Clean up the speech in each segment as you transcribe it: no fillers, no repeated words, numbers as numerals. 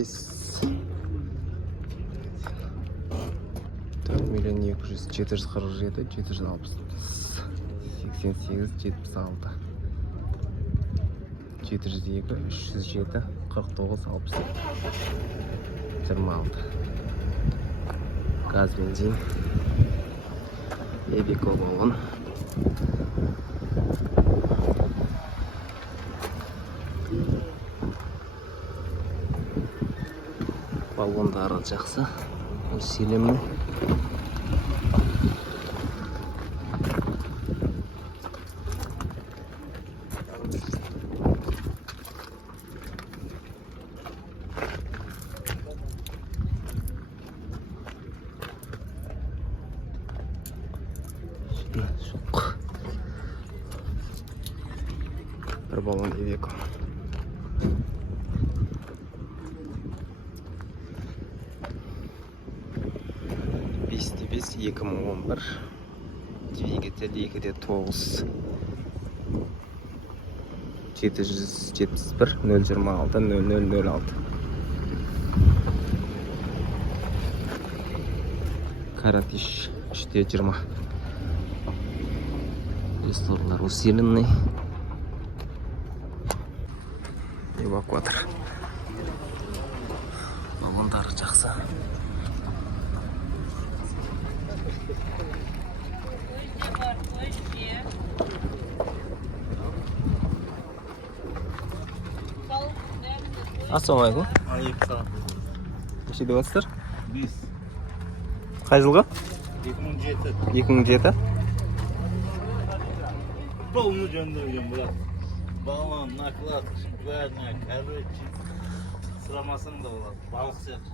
5. 4 миллион 200, 747, 760, 88, 76. 702, 307, 49, 64, 26. Gaz, benzin. Ebeko balon. Balondары жақсы. Силемі. Жоқ. Bir balon Ebeko. Biz 2011 двигатель 2.9 771 026 0006 Каратиш 420 ресторлар усиленный эвакуатор балондары жақсы. Ассалаумағалейкум. Алейкум. Неше деп жатсыздар? 5. Қай жылғы? 2007. 2007. Полны жөндеген брат. Балон, накладка, шпарня, короче. Сұрамасаң да болады. Балық сияқты.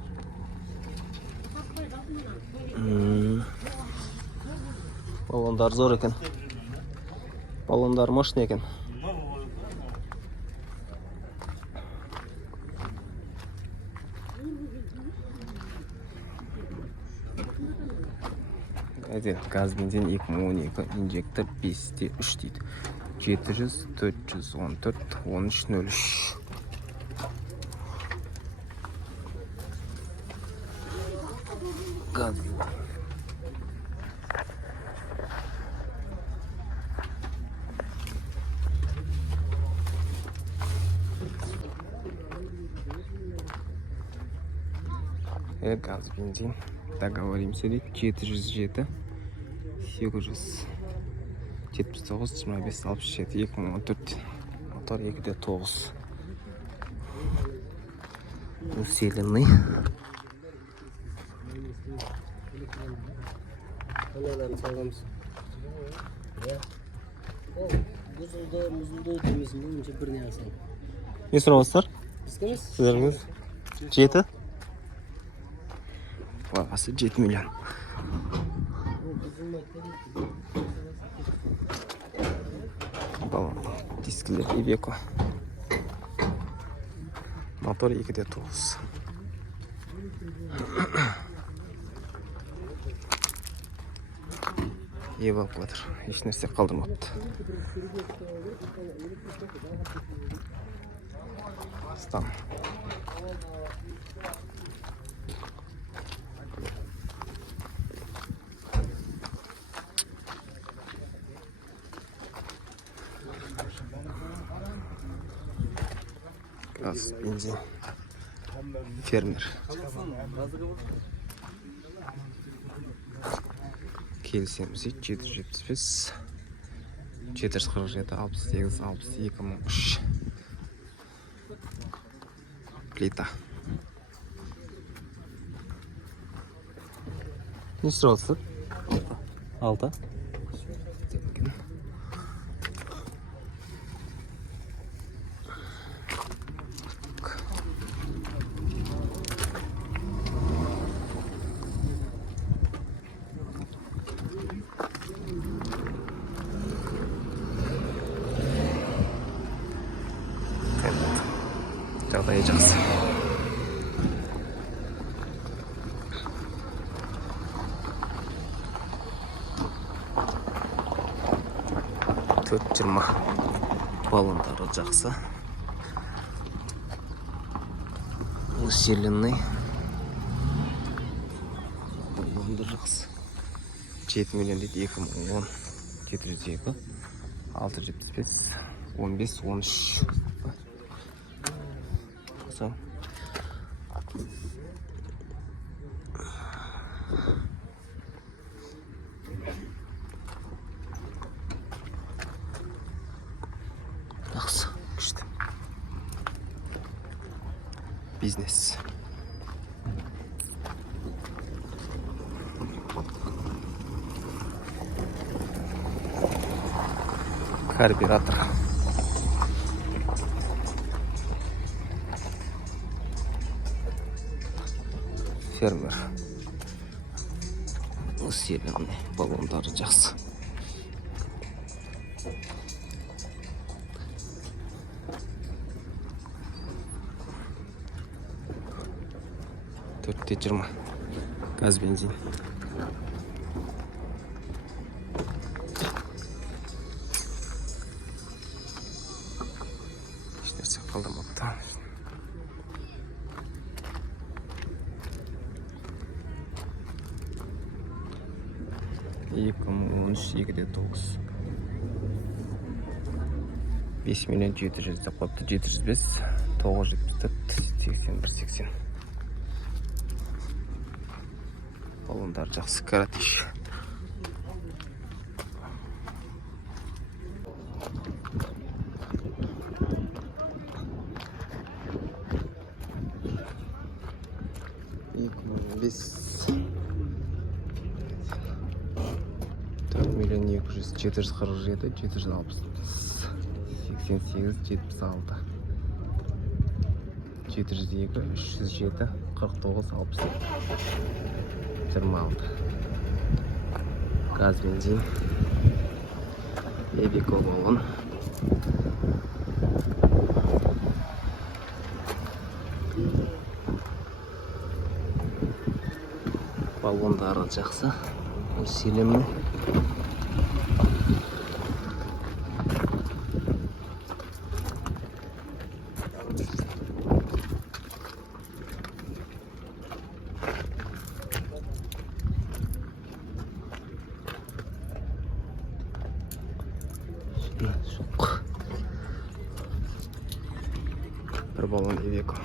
Балондар зор екен. Балондар мощный екен. Gaz, benzin 2012, injektor 5'te 3 deydi. 700, 414, 1303. Gaz. Gaz, benzin. Договоримся deyip 707 800 79 25 67 2014 motor 2.9 усиленный. Не сұрауыздар? Сіздеріңіз? 7? Бағасы 7 миллион. Балон дискілер Ebeko. Мотор 2.9. Эвакуатор. Еш нәрсе қалдырмапты. Стан. Gaz, benzin. Fermer. Келісеміз 775 747 68 62 2003 плита. Не сұраусы? 6. Жағдайы жақсы. Төрт 20 балондары жақсы. Усиленный. Баллонды жақсы. 7 миллион дейді, 2010. 702. 675. 15, 13. Қосам. Жақсы, күшті. Бизнес. Карбюратор. Фермер. Усиленный. Баллондары жақсы. Төртте 20. Газ, бензин. Ешнәрсе қалдырмапты. 2013-2-9. 5 миллион 700 деп қойыпты. 705, 974, 81, 80. Баллондар жақсы. Каратиш. Без 4 миллион 200, 747, 760, 88, 76, 702, 307, 49, 60, 26. Gaz, benzin. Evico balon. Баллондары жақсы. Усиленный. Жоқ. Бір баллон Evico.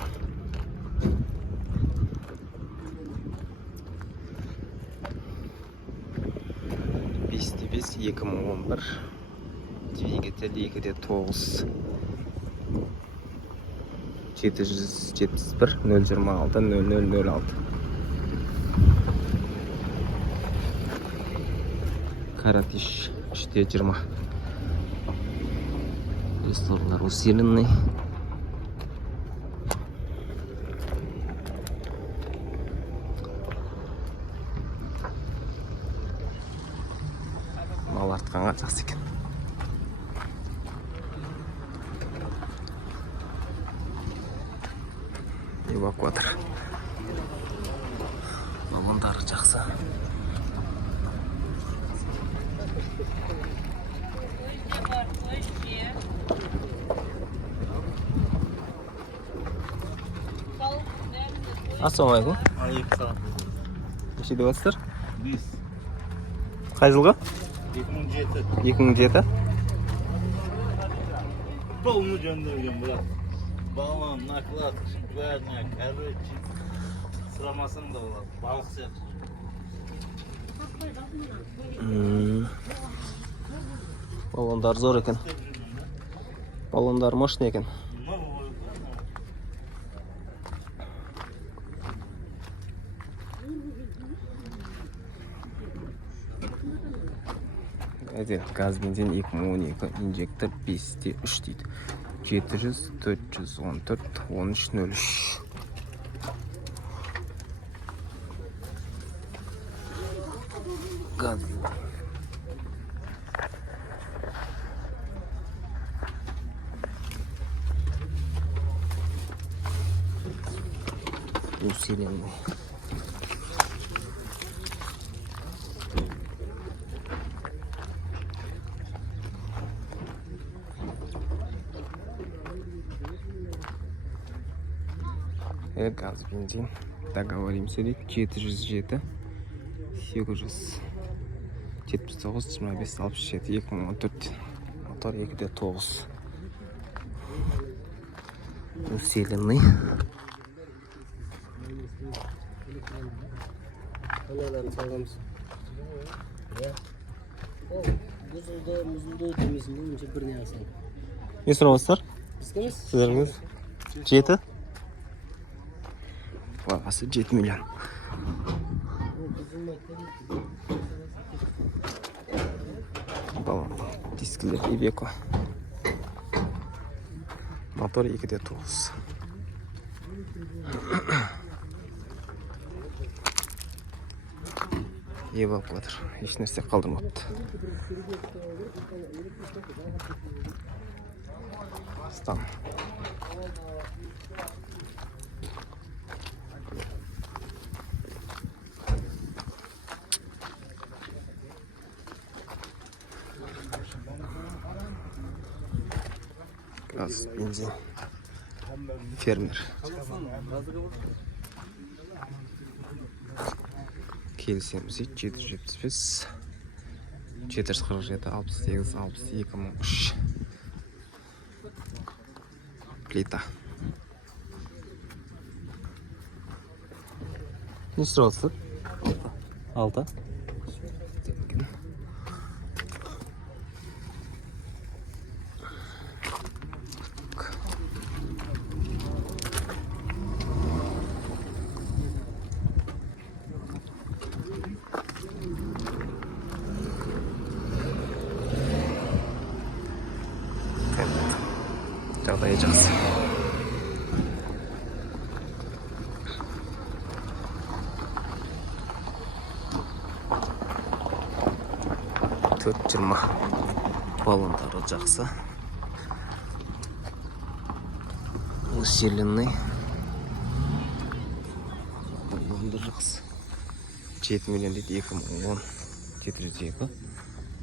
Biz 2011. Двигатель 2.9. 771 026 0006. Каратиш 420. Ресторанlar усиленный. Мал артқанға жақсы екен. Эвакуатор. Баллондары жақсы. Ассалаумағалейкум. Алейкум. Неше деп жатсыздар? Біз Қай жылғы? 2007. 2007. Полны жөндеген, брат. Баллон, накладка, шпарня, короче. Сұрамасаң да болады. Балық сияқты. Баллондар зор екен. Баллондар мощный екен. Gaz, benzin 2012, injektor 5'te 3 дейді. 700, 414, 1303. Gaz. Усиленный. Газ, бензин. Договоримся дейді. 707 879 25 67 2014. Мотор 2.9. Усиленный. Не сұрауыздар? Сіздеріңіз? 7? Бағасы 7 миллион. Балон. Дискілер Iveco. Мотор 2.9. Эвакуатор. Еш нәрсе қалдырмапты. Стан. Газ, бензин. Фермер. Келісеміз 775 747 68 62 2003. Плита. Не сұрауыздар? 6. Жағдайы жақсы. Төрт 20 баллондары жақсы. Усиленный. Баллонды жақсы. 7 миллион дейді 2010. 702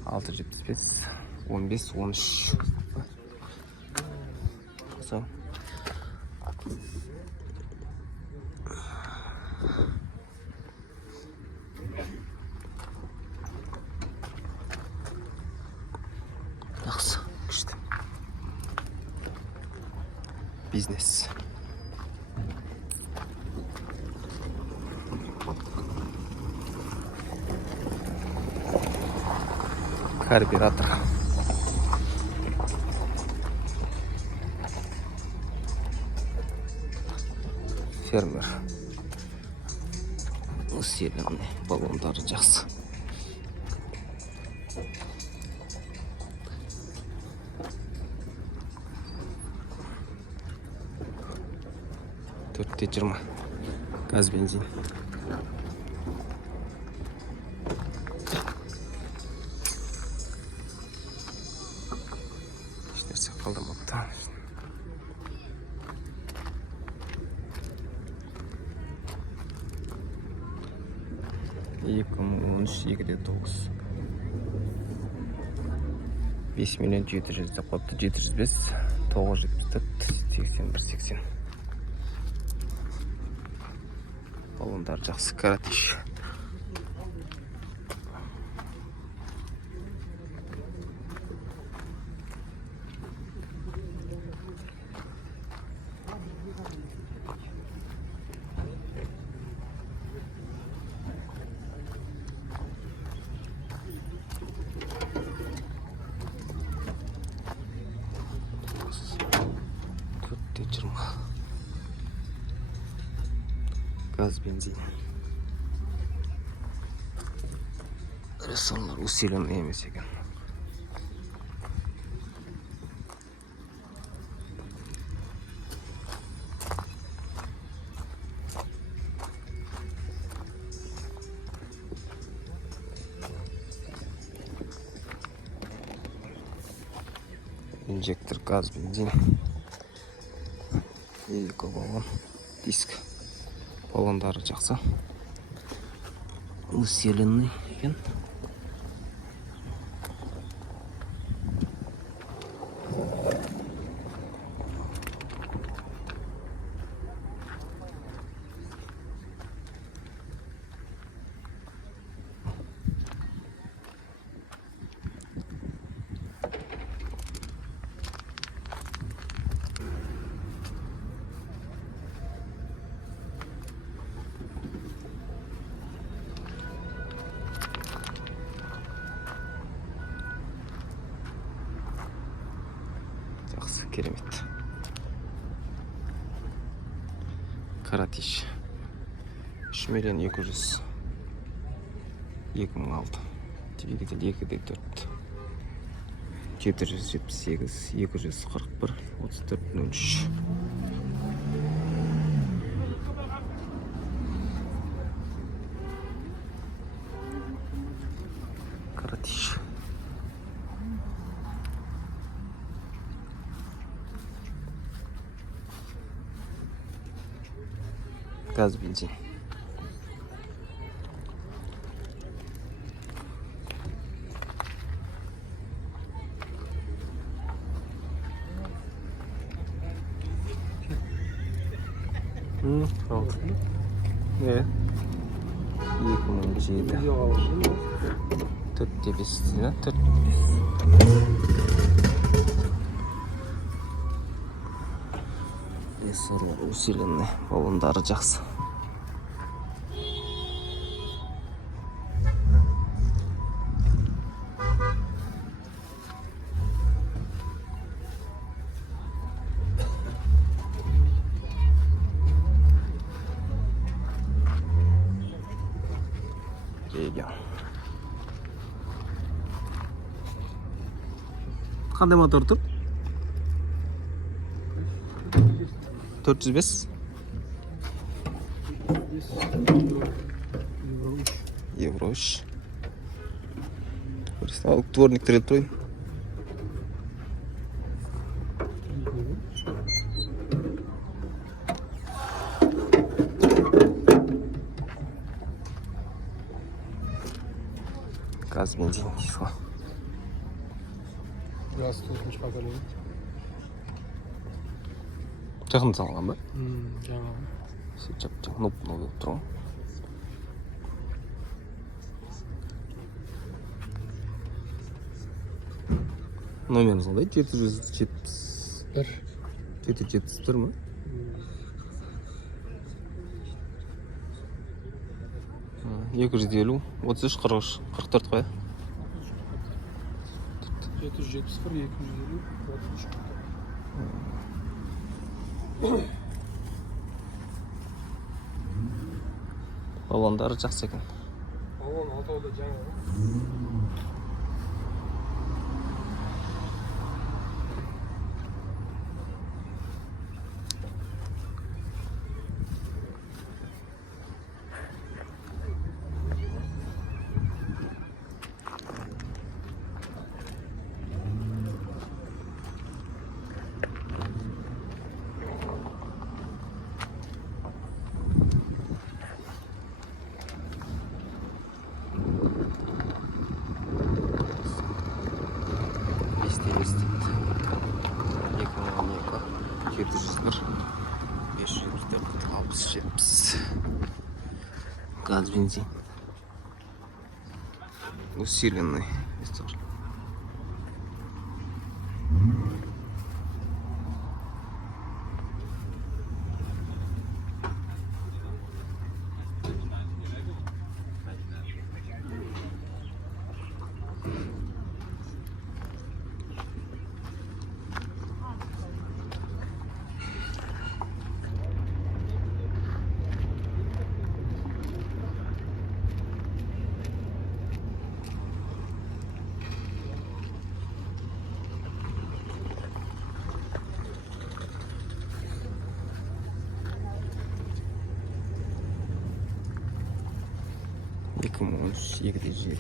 675 15 13. Со. Жақсы, күшті. Бизнес. Карбюратор. Фермер. Усиленный. Баллондары жақсы. Төртте 20. Газ, бензин. Еш нәрсе қалдырмапты. 2013-2.9. 5 миллион 700 заплатты 705 974 81 80. Баллондар жақсы, каратиш. Газ, бензин. Рессорлар усиленный емес екен. Инжектор, газ, бензин. Iveco баллон. Диск. Баллондары жақсы. Усиленный екен. Керемет. Каратиш. 3 миллион 200. 2006. Двигатель 2D4. 778, 241, 3403. Каратиш. Gaz benzin. Oldu. Ne? 2007. 4'te 5 lira, 4'te 5. Эсэрлер усиленный, баллондары жақсы. Қандай мотор тұр? 405. Евро 3. Ал дворник тіреліп тұрайын. Gaz benzin дейсіз ғой. Gaz tosmuş bakalım. Жақында салған ба? Жаңа. Жап-жап ноп-ноп болып тұр ғой. Номеріңіз қандай? 771. 771 ма? Екі жүз елу, 33, 43, 44 қоя. 771, 250, 33. Баллондары жақсы екен. Баллон алтауда жаңа. Газ, бензин. Усиленный. Екіміз 2-де 7.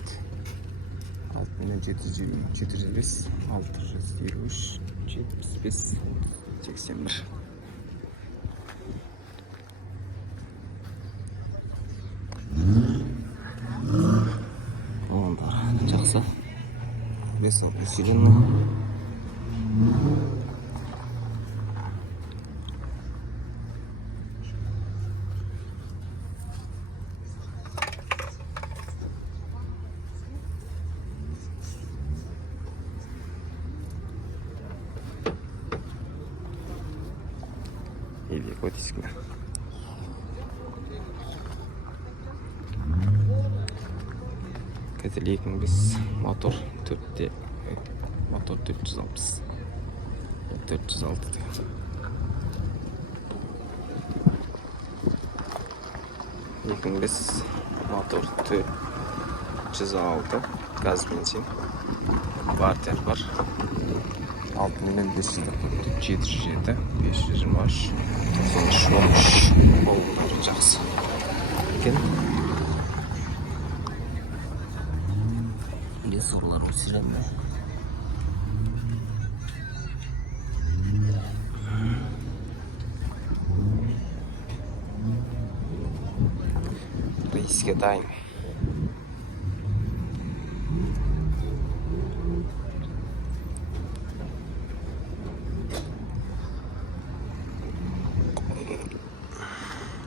6720, 705, 623, 75, 81. Баллондар жақсы. Весы усиленный. Или котички. Каталейкин біз мотор 4-те мотор 460. 406 деген. 2005 мотор 406 gaz benzin. Barter var. 6.547 523 93 olmuş. Oğulları жақсы екен. Ресурлар өсірілді. Рейске дайын.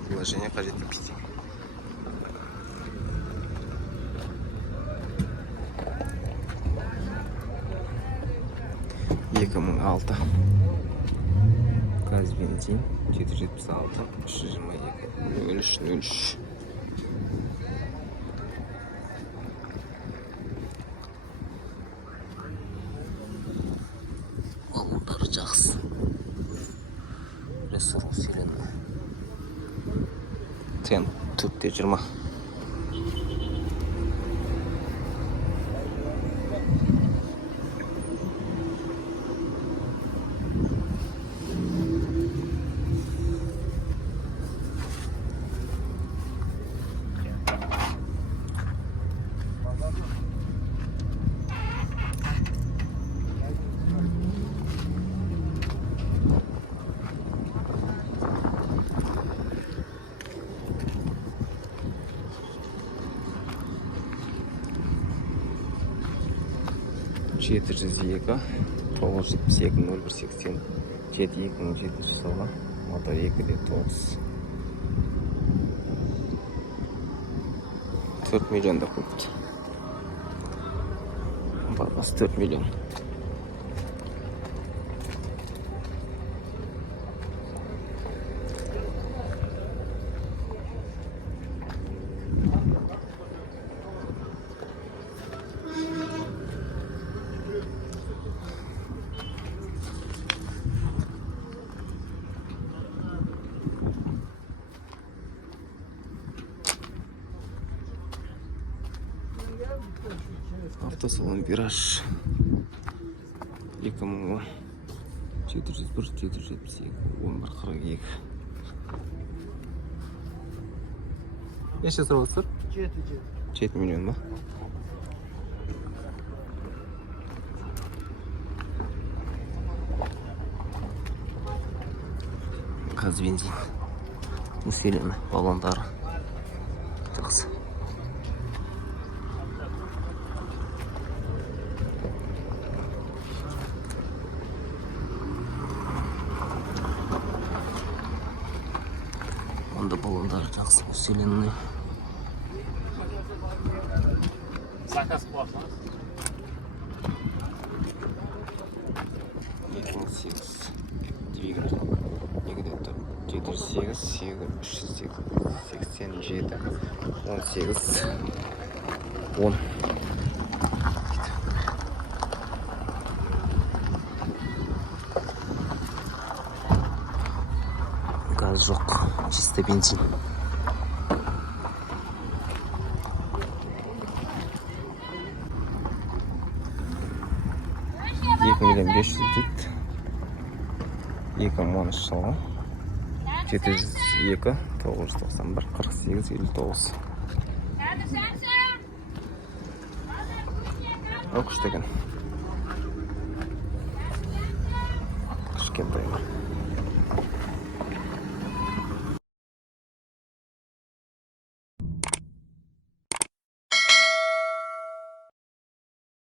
Вложение қажет етпейді. (2006) gaz benzin 776 322 03 Баллондары жақсы. Ресурс силенді. Тен 4-20. Жеті жүз екі 972 0180 2007 жылы мотор 2.9 4 миллионда қойыпты. Бағасы 4 миллион. Автосалон Вираж 2010 701 772 1142. Неше сұралсыздар? 7 миллион ба? Газ бензин усиленный, баллондары жақсы. Onda баллондары жақсы усиленный. Заказ қыласыңыз. 2008 двигатель 2.4 708 387 18 10. Gaz жоқ, чисто бензин. (2 500 дейді. 2013 жылғы 702 991 48 59. Күшті екен. Кішкентай.